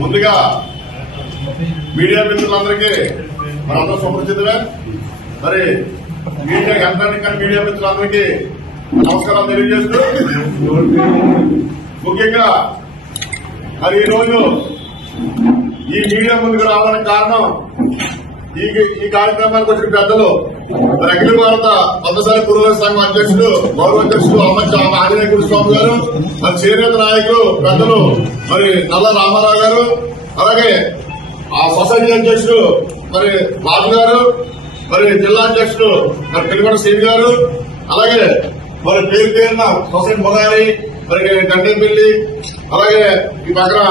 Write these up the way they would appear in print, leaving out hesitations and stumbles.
ముందుగా మీడియా మిత్రులందరికీ మనందరూ సుపరిచితమే. మరి మీడియా ఎలక్ట్రానిక్ మీడియా మిత్రులందరికీ నమస్కారం తెలియజేస్తూ ముఖ్యంగా మరి ఈరోజు ఈ మీడియా ముందుకు రావడానికి కారణం ఈ కార్యక్రమానికి వచ్చిన పెద్దలు మరి అఖిల భారత పద్మశాలి పురోగతి సంఘం అధ్యక్షుడు గౌరవ అధ్యక్షుడు ఆంజనేయ స్వామి గారు, మరి చేనేత నాయకులు పెద్దలు మరి నల్ల రామారావు గారు, అలాగే ఆ సొసైటీ అధ్యక్షుడు మరి రాజు గారు, మరి జిల్లా అధ్యక్షుడు మరి పెనుగొండ శ్రీని గారు, అలాగే మరి పేరు పేరున సొసైటీ మొగారి మరి గంటేపల్లి, అలాగే ఈ పక్కన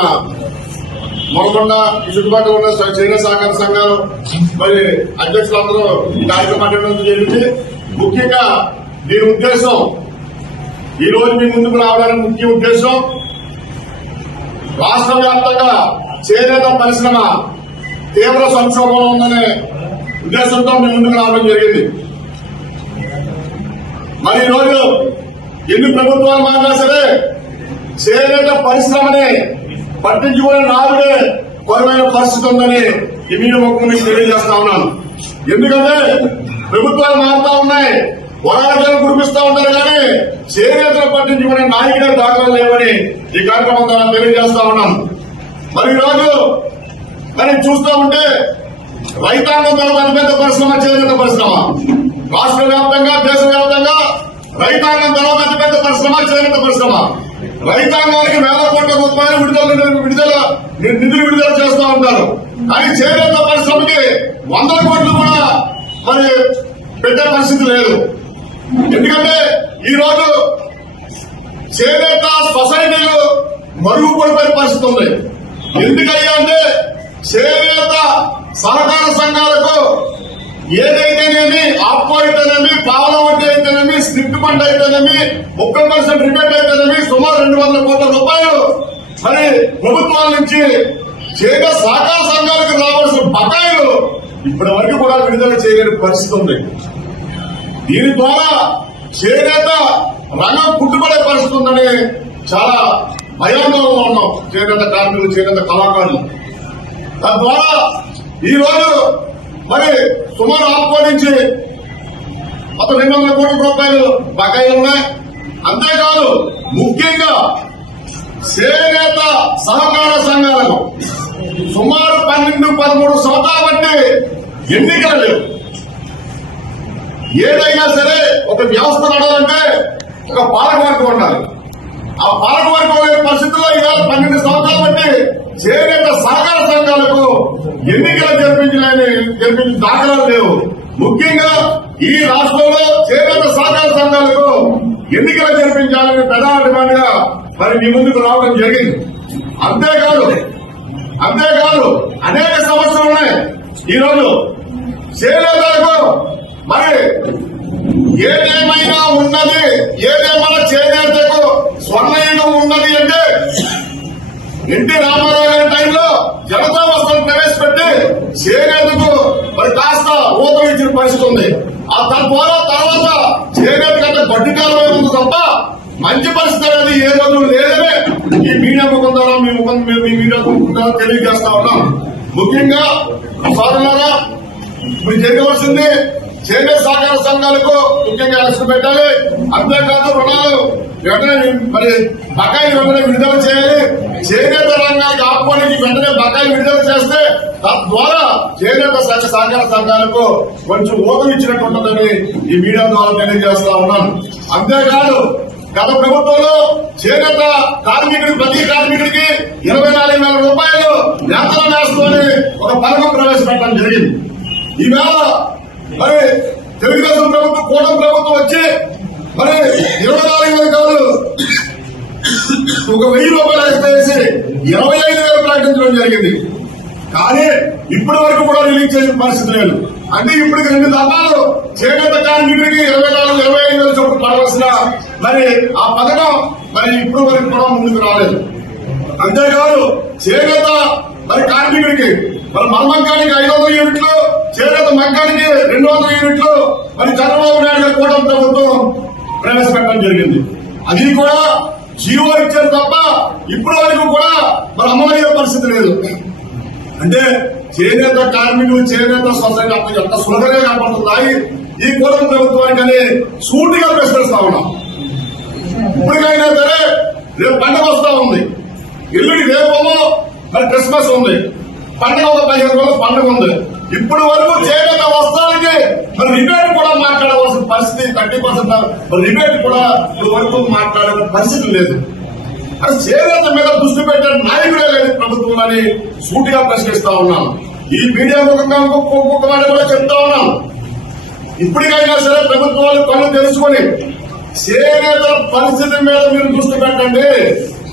మొలకొండ, ఈ చుట్టుపక్కల ఉన్న చేనేత సహకార సంఘాలు మరి అధ్యక్షులందరూ ఈ కార్యక్రమం అటెండ్ జరిగింది. ముఖ్యంగా దీని ఉద్దేశం, ఈ రోజు మీ ముందుకు రావడానికి ముఖ్య ఉద్దేశం రాష్ట్ర వ్యాప్తంగా చేనేత పరిశ్రమ తీవ్ర సంక్షోభంలో ఉందనే ఉద్దేశంతో మీ ముందుకు రావడం జరిగింది. మరి ఈరోజు ఎన్ని ప్రభుత్వాలు మారినా సరే చేనేత పరిశ్రమని పట్టించుకునే నాలుగే కొరమైన పరిస్థితి ఉందని ఈ మీడియా ముఖం మీకు తెలియజేస్తా ఉన్నాను. ఎందుకంటే ప్రభుత్వాలు మారుతా ఉన్నాయి, పోరాటాలు కురిపిస్తా ఉంటారు, కానీ చేనేతలు పట్టించుకునే నాయకుడే దాఖలు లేవని ఈ కార్యక్రమం ద్వారా తెలియజేస్తా ఉన్నాను. మరి ఈరోజు మరి చూస్తూ ఉంటే రైతాంగం ద్వారా అతిపెద్ద పరిశ్రమ చేనేత పరిశ్రమ. రాష్ట్ర వ్యాప్తంగా దేశవ్యాప్తంగా రైతాంగం ద్వారా అతిపెద్ద పరిశ్రమ చేనేత పరిశ్రమ. రైతాంగానికి వేల కోట్ల రూపాయలు నిధులు విడుదల చేస్తూ ఉంటారు, కానీ చేనేత పరిశ్రమకి 100 కోట్లు కూడా మరి పెట్టే పరిస్థితి లేదు. ఎందుకంటే ఈ రోజు చేనేత సొసైటీలు మరుగుపడిపోయే పరిస్థితి ఉంది. ఎందుకయ్యా అంటే చేనేత సహకార సంఘాలకు ఏదైతేనేమి ఆప్కో అయితేనేమి, పావల వడ్డీ అయితేనేమి, స్నిప్ ఫండ్ అయితేనేమి, 30% రిబేట్ అయితేనేమి సుమారు 200 కోట్ల రూపాయలు మరి ప్రభుత్వాల నుంచి చేనేత సహకార సంఘాలకు రావాల్సిన బకాయిలు ఇప్పటి వరకు కూడా విడుదల చేయలేని పరిస్థితి ఉంది. దీని ద్వారా చేనేత రంగం పుట్టుబడే పరిస్థితి ఉందని చాలా భయాందోళనలో ఉన్నాం చేనేత కార్మికులు, చేనేత కళాకారులు. తద్వారా ఈ రోజు మరి సుమారు ఆప్కో నుంచి మొత్తం 200 కోట్ల రూపాయలు బకాయిలు ఉన్నాయి. అంతేకాదు ముఖ్యంగా చేనేత సహకార సంఘాలకు సుమారు 12-13 సంవత్సరాల బట్టి ఎన్నికలు లేవు. ఏదైనా సరే ఒక వ్యవస్థ నడాలంటే ఒక పాలకవర్గం ఉండాలి. ఆ పాలకవర్గం లేని పరిస్థితుల్లో ఇవాళ 12 సంవత్సరాలు బట్టి చేనేత సహకార సంఘాలకు ఎన్నికలు జరిపించిన దాఖలాలు లేవు. ముఖ్యంగా ఈ రాష్ట్రంలో చేనేత సహకార సంఘాలకు ఎన్నికలు జరిపించాలని ప్రధాన డిమాండ్ గా మరి మీ ముందుకు రావడం జరిగింది. అంతేకాదు అనేక సమస్యలు ఉన్నాయి. ఈరోజు చేనేతలకు మరి ఏదేమైనా ఉన్నది, ఏదేమైనా చేనేతకు స్వర్ణయుగం ఉన్నది అంటే ఎన్టీ రామారావు గారి టైంలో జనతా వస్త్రం ప్రవేశపెట్టి చేనేతకు మరి కాస్త ఊతం ఇచ్చిన పరిస్థితి ఉంది. ఆ తద్వారా తర్వాత చేనేత కంటే బడ్డికాలమే ఉంది తప్ప మంచి పరిస్థితి అనేది ఏ రోజు లేదని ఈ మీడియా ముఖం ద్వారా మీ మీడియా ముఖం ద్వారా తెలియజేస్తా ఉన్నాం. ముఖ్యంగా సోదరులారా, మీరు చేయవలసింది చేనేత సహకార సంఘాలకు ముఖ్యంగా లక్ష్యం పెట్టాలి. అంతేకాదు రుణాలు వెంటనే మరి బకాయిలు వెంటనే విడుదల చేయాలి. చేనేత రంగానికి ఆపుకోవడానికి వెంటనే బకాయిలు విడుదల చేస్తే తద్వారా చేనేత సహకార సంఘాలకు కొంచెం ఊతం ఇచ్చినట్టు ఉంటుందని ఈ మీడియా ద్వారా తెలియజేస్తా ఉన్నాను. అంతేకాదు గత ప్రభుత్వంలో చేనేత కార్మికుడికి ప్రతి కార్మికుడికి 24,000 రూపాయలు వేతనం వేసుకొని ఒక పథకం ప్రవేశపెట్టడం జరిగింది. ఈవేళ మరి తెలుగుదేశం ప్రభుత్వం, కూటమి ప్రభుత్వం వచ్చి మరి 24,000 కాదు ఒక 1,000 రూపాయలు వేసి 25,000 ప్రకటించడం జరిగింది. కానీ ఇప్పటి వరకు కూడా రిలీజ్ చేసిన పరిస్థితి లేదు. అంటే ఇప్పటికి 2 దఫాలు చేనేత కార్మికుడికి 24,000, 25,000 చొప్పున పడవలసిన మరి ఆ పథకం మరి ఇప్పటి వరకు కూడా ముందుకు రాలేదు. అంతేకాదు చేనేత మరి కార్మికుడికి మరి మర్మంకానికి 500 యూనిట్లు, చేనేత మగ్గానికి 200 యూనిట్లు మరి చంద్రబాబు నాయుడు గారు కూటమి ప్రభుత్వం ప్రవేశపెట్టడం జరిగింది. అది కూడా జీవో ఇచ్చారు తప్ప ఇప్పటి వరకు కూడా మరి అమలయ్యే పరిస్థితి లేదు. అంటే చేనేత కార్మికులు చేనేత సొసైటీ ఎంత సులభంగా కనపడుతున్నాయి ఈ కూటమి ప్రభుత్వానికని సూటిగా ప్రశ్నిస్తా ఉన్నాం. ఇప్పటికైనా సరే రేపు పండుగ వస్తా ఉంది, ఎల్లుడి రేపేమో మరి క్రిస్మస్ ఉంది, పండుగ ఒక 15 రోజుల పండుగ ఉంది. ఇప్పటి వరకు చేనేత వస్త్రాలకి మరి రిబేట్ కూడా మాట్లాడవలసిన పరిస్థితి 30% మరి రిబేట్ కూడా ఇప్పటి వరకు మాట్లాడే పరిస్థితి లేదు. అది చేనేత మీద దృష్టి పెట్టే నాయకుడే లేదు ప్రభుత్వాన్ని సూటిగా ప్రశ్నిస్తా ఉన్నాం. ఈ మీడియా ముఖంగా ఇంకొక మాట కూడా చెప్తా ఉన్నాం. ఇప్పటికైనా సరే ప్రభుత్వాలు పనులు తెలుసుకొని చేనేత పరిస్థితి మీద మీరు దృష్టి పెట్టండి.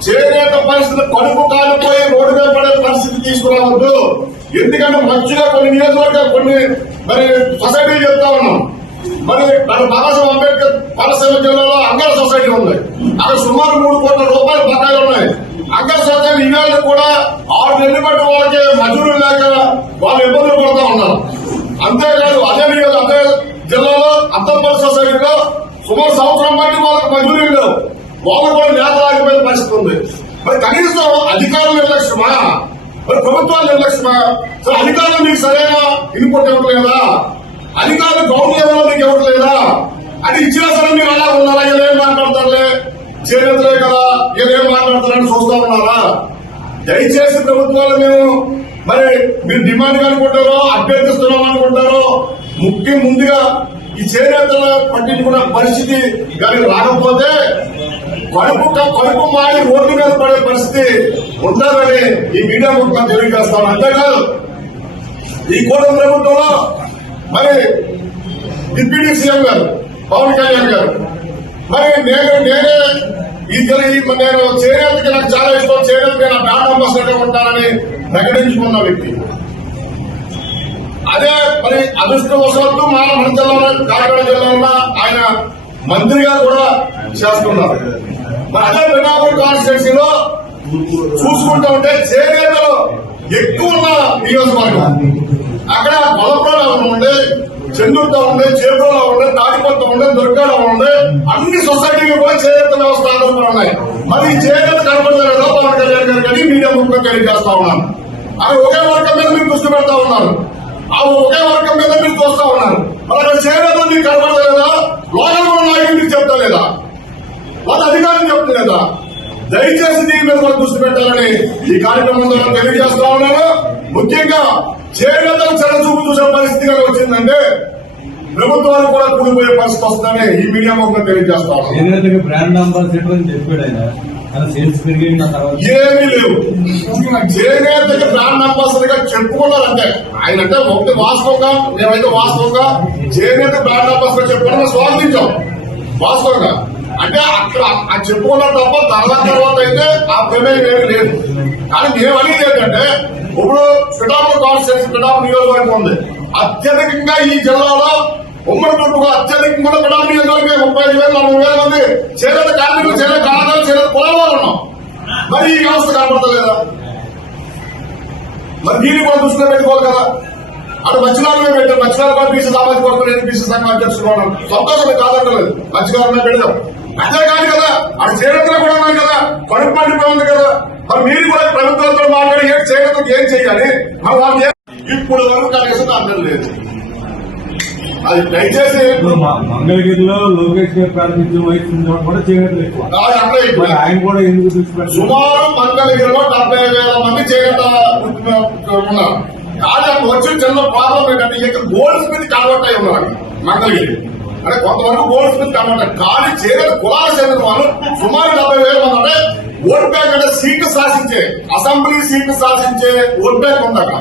చేనేత పరిస్థితి కడుపు కాలిపోయి రోడ్డు మీద పడే పరిస్థితి తీసుకురావద్దు. ఎందుకంటే మంచిగా కొన్ని నియోజకవర్గాలు కొన్ని మరి సొసైటీలు చెప్తా ఉన్నాం. మరి మన బాబాసాహెబ్ అంబేద్కర్ కోనసీమ జిల్లాలో అంగళ సొసైటీ ఉంది, అక్కడ సుమారు 3 కోట్ల రూపాయల బకాయిలు ఉన్నాయి. అంగళ సొసైటీ ఇవాళ కూడా 6 నెలలు బట్టి వాళ్ళకి మజూరులు లేక వాళ్ళు ఇబ్బందులు పడుతూ ఉన్నారు. అంతేకాదు అదే జిల్లాలో అత్తంపల్లి సొసైటీలో సుమారు సంవత్సరం బట్టి వాళ్ళకి మజూరీలు లేవు, వాళ్ళు కూడా నేత ఆగిపోయిన పరిస్థితి ఉంది. మరి కనీసం అధికారుల నిర్లక్ష్యమా, మరి ప్రభుత్వాల నిర్లక్ష్యమా? సరే అధికారులు మీకు సరైన ఇన్పుట్ ఇవ్వట్లేదా, అధికారులు గౌరవ లెవెల్లో మీకు ఇవ్వట్లేదా అని ఇచ్చినా సరే మీరు అలా ఉన్నారా? ఏదేం మాట్లాడతారులే చేనేతలే కదా ఏదేం మాట్లాడతారని చూస్తా ఉన్నారా? దయచేసి ప్రభుత్వాలు మేము మరి మీరు డిమాండ్ అనుకుంటారో అభ్యర్థిస్తున్నాం అనుకుంటారో ముందుగా ఈ చేనేతల పట్టించుకున్న పరిస్థితి కానీ రాకపోతే కడుపు మాడి రోడ్డు మీద పడే పరిస్థితి ఉండాలని ఈ మీడియా ముఖ్యంగా తెలియజేస్తాను. అంతేకాదు ఈ కూటమి ప్రభుత్వంలో మరి డిప్యూటీ సీఎం గారు పవన్ కళ్యాణ్ గారు మరి నేను చేనేతకి నాకు చాలా ఇష్టం, చేనేతకి నా బ్రాండ్ అంబాసిడర్ ఉంటానని ప్రకటించుకున్న వ్యక్తి. అదే మరి అదృష్టవశాత్తు మన జిల్లాలో కాకినాడ జిల్లాలో ఆయన మంత్రిగా కూడా చేస్తున్నారు. మరి అదే పిఠాపురం కాన్స్టిట్యున్సీలో చూసుకుంటూ ఉంటే చేనేతలు ఎక్కువ ఉన్న నియోజకవర్గం. అక్కడ కొలపలో ఉండే, చెందుర్తో ఉండే, చేపల్లో ఉండే, తాడిపత్రం ఉండే, దుర్గాలో ఉండే అన్ని సొసైటీలు కూడా చేనేత వ్యవస్థ ఆధారంగా ఉన్నాయి. మరి ఈ చేనేత కనపడలేదా పవన్ కళ్యాణ్ గారు కానీ మీడియా ముఖ్యంగా తెలియజేస్తా ఉన్నాను. అది ఒకే వర్గం మీద మీరు దృష్టి పెడతా ఉన్నారు, ఆ ఒకే వర్గం మీద మీరు చూస్తా ఉన్నారు. మరి అక్కడ చేనేత మీకు కనపడలేదా? లోకల్ ఉన్న నాయకులు మీకు చెప్తా లేదా? వాళ్ళ అధికారులు చెప్తలేదా? దయచేసి దీని మీద కూడా దృష్టి పెట్టాలని ఈ కార్యక్రమం ద్వారా తెలియజేస్తా ఉన్నాను. ముఖ్యంగా చేనేతలు చెడచూపు చూసే పరిస్థితి వచ్చిందంటే ప్రభుత్వాలు కూడా కూలిపోయే పరిస్థితి వస్తుందని ఈ మీడియా ముఖంగా తెలియజేస్తా ఉన్నాను. చేనేతకి బ్రాండ్ అంబాసిడర్ అని చెప్పాడు ఆయన. ఏమీ లేవు. చేనేతకి బ్రాండ్ అంబాసిడర్ గా చెప్పుకున్నారంటే ఆయన అంటే ఒకటి వాస్తవంగా మేమైతే వాస్తవంగా చేనేత బ్రాండ్ అంబాసిడర్ చెప్పుకున్నా స్వాగతించాం వాస్తవంగా. అంటే అక్కడ చెప్పుకున్నారు తప్ప తర్వాత అయితే ఆ ప్రమేయం ఏమీ లేదు. కానీ మేము అనేది ఏంటంటే ఇప్పుడు పిఠాపురం కాన్స్టిట్యున్సీ పిఠాపురం నియోజకవర్గం ఉంది. అత్యధికంగా ఈ జిల్లాలో ఉమ్మడి తూర్పుగా అత్యధికంగా పిఠాపురం నియోజకవర్గం 35,000-40,000 మంది చేనేత కార్మికులు, చేనేత కారణాలు, చేనేత కులాలు ఉన్నాం. మరి ఈ వ్యవస్థ కనపడతలేదా? మరి దీన్ని కూడా దృష్టిలో పెట్టుకోవాలి కదా. అటు మత్స్యకారులమే పెట్టాం, మత్స్యకారులు బీసీ సామాజిక వర్గం నేను బీసీ సంఘం అధ్యక్షుడు సంతోషం కాదనలేదు, మత్స్యకారులమే పెడదాం. అదే కాదు కదా, అటు చేనేతలు కూడా ఉన్నాయి కదా, కడుపు పండిపోయి ఉంది కదా. మరి మీరు కూడా ప్రభుత్వంతో మాట్లాడి చేనేతకు ఏం చేయాలి? మరి వాళ్ళు ఇప్పుడు వరకు కనీసం అర్థం లేదు. అది దయచేసి మంగళగిరిలో లోకేష్ గారు ప్రారంభించిన వయసు కూడా చేనేతలు ఎక్కువ. ఆయన కూడా ఎందుకు తీసుకుంటారు? సుమారు మంగళగిరిలో 70,000 మంది చేనేత ఉన్నారు. కానీ అప్పుడు వచ్చిన చిన్న ప్రాబ్లం ఏంటంటే ఇక గోల్డ్ స్మిత్ కన్వర్ట్ అయి ఉన్నారు మంగళగిరి. అంటే కొంతవరకు గోల్డ్ స్మిత్ కన్వర్ట్. కానీ చేనేత కులాల చెందిన వాళ్ళు సుమారు 70,000 మంది. అంటే ఓట్ బ్యాంక్ అంటే సీట్లు శాసించే, అసెంబ్లీ సీట్లు శాసించే ఓట్ బ్యాంక్ ఉందట.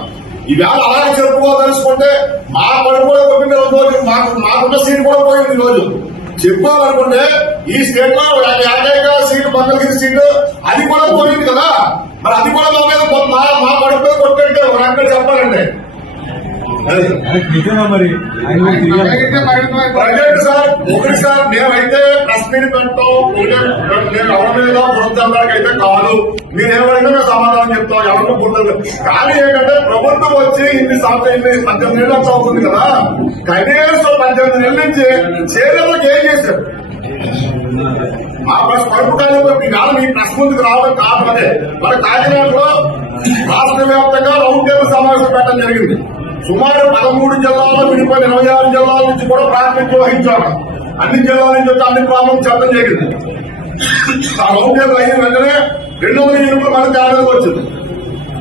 ఈవేళ అలాగే చెప్పుకోదలుచుకుంటే మా పడి కూడా పోయింది రోజు, మాకున్న సీట్ కూడా పోయింది రోజు. చెప్పుకోవాలనుకుంటే ఈ స్టేట్ లో ఏకైక సీటు మంగళగిరి సీటు అది కూడా పోయింది కదా. మరి అది కూడా మా మీద మా పడుపు కొట్టంటే ఒక రకంగా చెప్పాలండి. మరి ప్రైవేట్ సార్ ఒకటి సార్ మేమైతే ప్రెస్ మీట్ పెట్టాం. నేను ఎవరి మీద బృందాలకు అయితే కాదు, మీరేమైనా మేము సమాధానం చెప్తాం, ఎవరికో బృందం. కానీ ఏంటంటే ప్రభుత్వం వచ్చి ఇన్ని 18 ఏళ్ళు అవుతుంది కదా, కనీసం 18 ఏళ్ళ నుంచి చేనేతలకు ఏం చేశారు? మా ప్రశ్న కడుపు కాదు మీ ప్రశ్న ముందుకు రావడం కారణం అదే. మన కాకినాడలో రాష్ట్ర వ్యాప్తంగా రౌండ్ టేబుల్ సమావేశం పెట్టడం జరిగింది. సుమారు 13 జిల్లాల్లో విడిపోయిన 26 జిల్లాల నుంచి కూడా ప్రాతినిధ్యం వహించారు. అన్ని జిల్లాల నుంచి వచ్చి అన్ని ప్రాబ్లమ్స్ చెప్పడం జరిగింది. ఆ రౌండ్ టేబుల్ అయిన వెంటనే 200 యూనిట్లు మన తేడాకు వచ్చింది.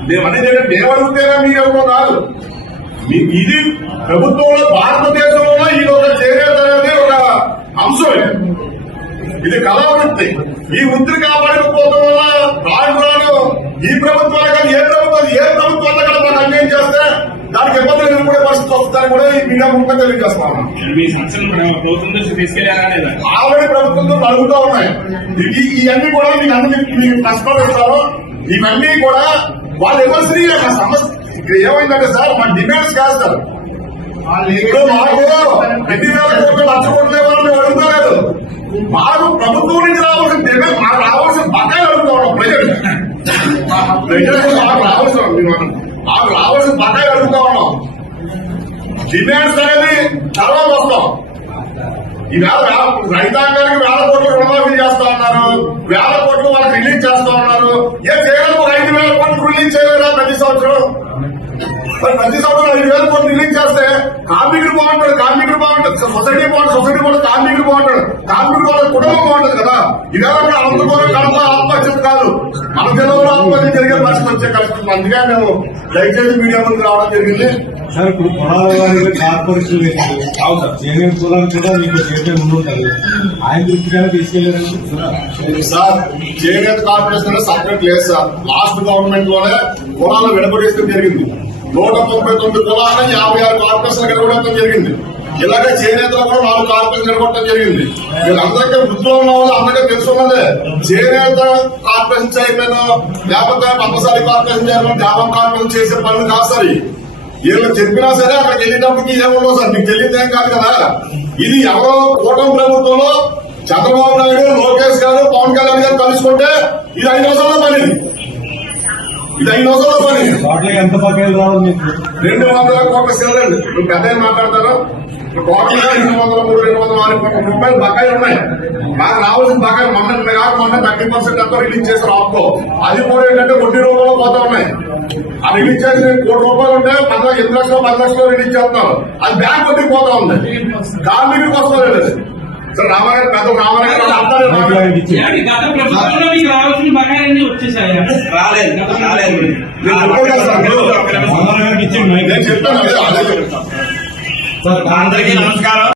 మేమనేది మేము అడుగుతేనే మీరు ఎవరో కాదు. ఇది ప్రభుత్వంలో భారతదేశంలో ఇది ఒక చేరేది అనేది ఒక అంశం. ఇది కళావృత్తి. ఈ వృత్తిని కాపాడకపోవడం వల్ల రాను ఈ ప్రభుత్వాలు కానీ ఏ ప్రభుత్వాలు కూడా మనకు అన్యాయం చేస్తే దానికి ఇబ్బందులు ఎదుర్కొనే పరిస్థితి వస్తుందని కూడా ఈ మీడియా ముఖ్యంగా తెలియజేస్తా ఉన్నాం. ఆల్రెడీ ప్రభుత్వంతో అడుగుతూ ఉన్నాయి. ఇవన్నీ కూడా మీకు ప్రశ్నలు ఇస్తాను. ఇవన్నీ కూడా వాళ్ళు ఎవరిని సమస్య ఇక్కడ ఏమైందంటే సార్ మన డిమాండ్స్ కాదు సార్. ఇప్పుడు మాకు 2,000 కోట్లు లక్ష కోట్లు ఇవ్వాలని మేము అడుగుతలేదు. మాకు ప్రభుత్వం నుంచి రావాల్సిన డిమాండ్ మాకు రావాల్సిన బకాయిలు అడుగుతా ఉన్నాం. ప్రజలకు మాకు రావాల్సిన బకాయిలు అడుగుతా ఉన్నాం. డిమాండ్స్ అనేది తర్వాత వస్తాం. ఈవేళ రైతాంగానికి 1,000 కోట్లు రుణమాఫీ చేస్తా ఉన్నారు. 1,000 కోట్లు వాళ్ళకి రిలీజ్ చేస్తా ఉన్నారు. ఏ కేవలం 5,000 కోట్లు రిలీజ్ చేయలేదా ప్రతి సంవత్సరం? ప్రతి సంవత్సరం 5,000 కోట్లు రిలీజ్ చేస్తే కార్మికుడు బాగుంటాడు, సొసైటీ బాగుంటుంది, కార్మికుడు బాగుంటాడు, కార్మికుడు వాళ్ళ కుటుంబం బాగుంటుంది కదా. ఇవాళ అనంతపురం కడప ఆత్మహత్య కాదు, మన జిల్లాలో ఆత్మహత్య జరిగే పరిస్థితి వచ్చే పరిస్థితి. అందుకే మేము దయచేసి మీడియా ముందు రావడం జరిగింది. సార్ ఇప్పుడు పొలాల వారిగా కార్పొరేషన్ చేనేత కులాన్ని కూడా మీకు చేసే ముందు ఉంటుంది. ఆయన దృష్టిగానే తీసుకెళ్లారు సార్. చేనేత కార్పొరేషన్ సపరేట్ లేదు సార్. లాస్ట్ గవర్నమెంట్ లోనే కులాలను విడగొట్టేయడం జరిగింది. 199 కులాలను 56 కార్పొరేషన్ విడగొట్టడం జరిగింది. ఇలాగే చేనేతలో కూడా 4 కార్పొరేషన్ విడగొట్టడం జరిగింది. వీళ్ళందరికీ వృత్తిలో ఉన్న వాళ్ళు అందరికీ తెలుసున్నదే. చేనేత కార్పొరేషన్ చైర్మన్ లేకపోతే పద్మశాలి కార్పొరేషన్ చైర్మన్, జాబం కార్పొరేషన్ చేసే పనులు కాదు సార్. వీళ్ళు చెప్పినా సరే అక్కడికి వెళ్ళినప్పటికీ ఏమో సార్ మీకు తెలియదేం కాదు కదా. ఇది ఎవరో కూటమి ప్రభుత్వంలో చంద్రబాబు నాయుడు, లోకేష్ గారు, పవన్ కళ్యాణ్ గారు కలుసుకుంటే ఇది 5 రోజుల్లో పని. ఇది 5 రోజుల్లో పని. ఎంత బకాయిలు రావాలి మీకు? 200 కోట్ల సిలిండర్. మీరు పెద్ద మాట్లాడతారు. టోటల్గా 203, 204 కోట్ల రూపాయలు బకాయిలు ఉన్నాయి. నాకు రావాల్సిన బకాయిలు మొన్న 30% ఎంతో రిలీజ్ చేశారు ఆప్కో. అది కూడా ఏంటంటే వడ్డీ రూపంలో పోతా ఉన్నాయి. ఆ రిలీజ్ చేసిన 1 కోటి రూపాయలు ఉంటే 8 లక్షలు 10 లక్షలు రిలీజ్ చేస్తున్నారు. అది బ్యాంక్ వడ్డీ పోతా ఉంది. కార్మికుడికి వస్తలేదు. సార్ రామారాయణ పెద్ద రామారాయణ అందరికీ నమస్కారం.